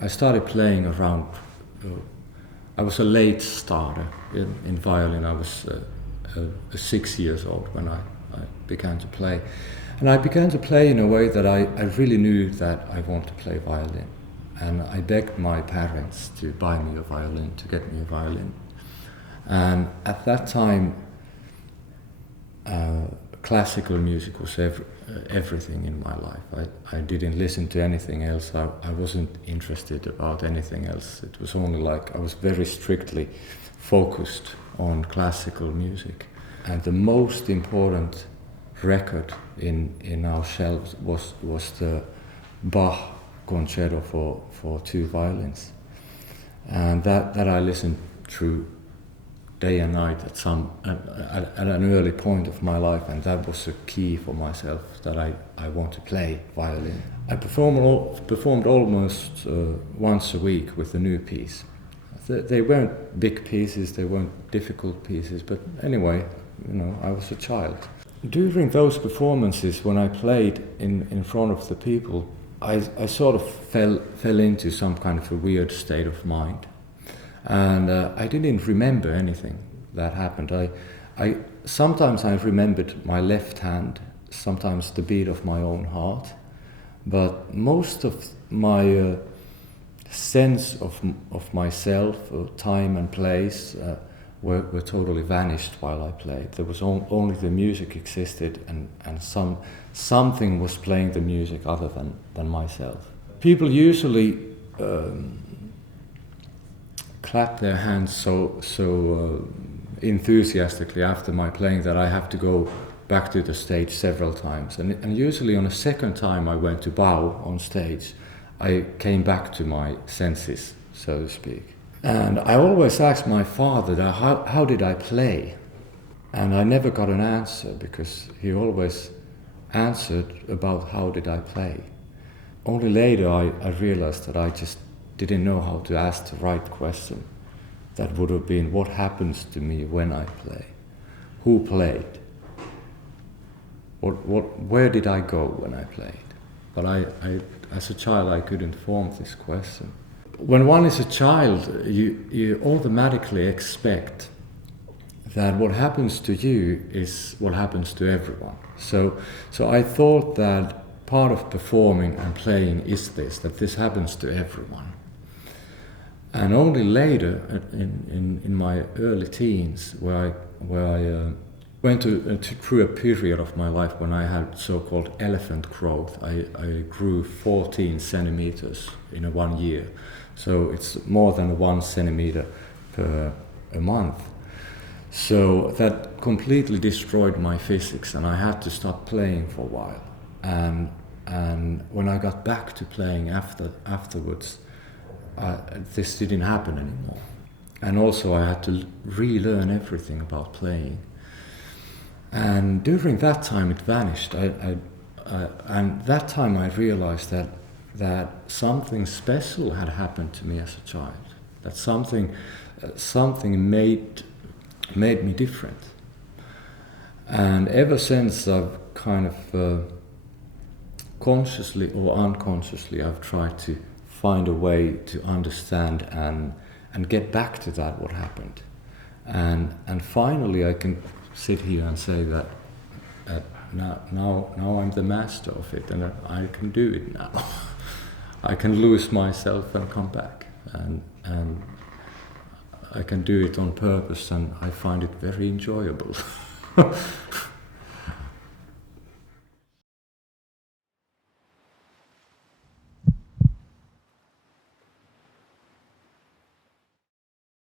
I started playing around, I was a late starter in violin. I was 6 years old when I began to play. And I began to play in a way that I really knew that I wanted to play violin. And I begged my parents to buy me a violin, to get me a violin. And at that time, classical music was everything in my life. I didn't listen to anything else. I wasn't interested about anything else. It was only like I was very strictly focused on classical music. And the most important record in our shelves was the Bach concerto for two violins. And that I listened through day and night at an early point of my life, and that was a key for myself that I want to play violin. I performed almost once a week with a new piece. They weren't big pieces, they weren't difficult pieces, but anyway, I was a child. During those performances, when I played in front of the people, I sort of fell into some kind of a weird state of mind. And I didn't remember anything that happened. Sometimes I remembered my left hand, sometimes the beat of my own heart, but most of my sense of myself, time and place, were totally vanished while I played. There was only the music existed, and something was playing the music other than myself. People usually clap their hands so enthusiastically after my playing that I have to go back to the stage several times. And usually on a second time I went to bow on stage, I came back to my senses, so to speak. And I always asked my father that how did I play? And I never got an answer, because he always answered about how did I play. Only later I realized that I just didn't know how to ask the right question. That would have been, what happens to me when I play? Who played? Where did I go when I played? But I as a child, I couldn't form this question. When one is a child, you automatically expect that what happens to you is what happens to everyone. So I thought that part of performing and playing is that this happens to everyone. And only later, in my early teens, where I went through a period of my life when I had so-called elephant growth. I grew 14 centimeters in 1 year. So it's more than 1 centimeter per a month. So that completely destroyed my physics, and I had to stop playing for a while. And when I got back to playing afterwards, this didn't happen anymore. And also I had to relearn everything about playing. And during that time it vanished. And that time I realized that something special had happened to me as a child. That something made me different. And ever since I've kind of consciously or unconsciously I've tried to find a way to understand and get back to that what happened. And finally I can sit here and say that now I'm the master of it, and I can do it now. I can lose myself and come back, and I can do it on purpose, and I find it very enjoyable.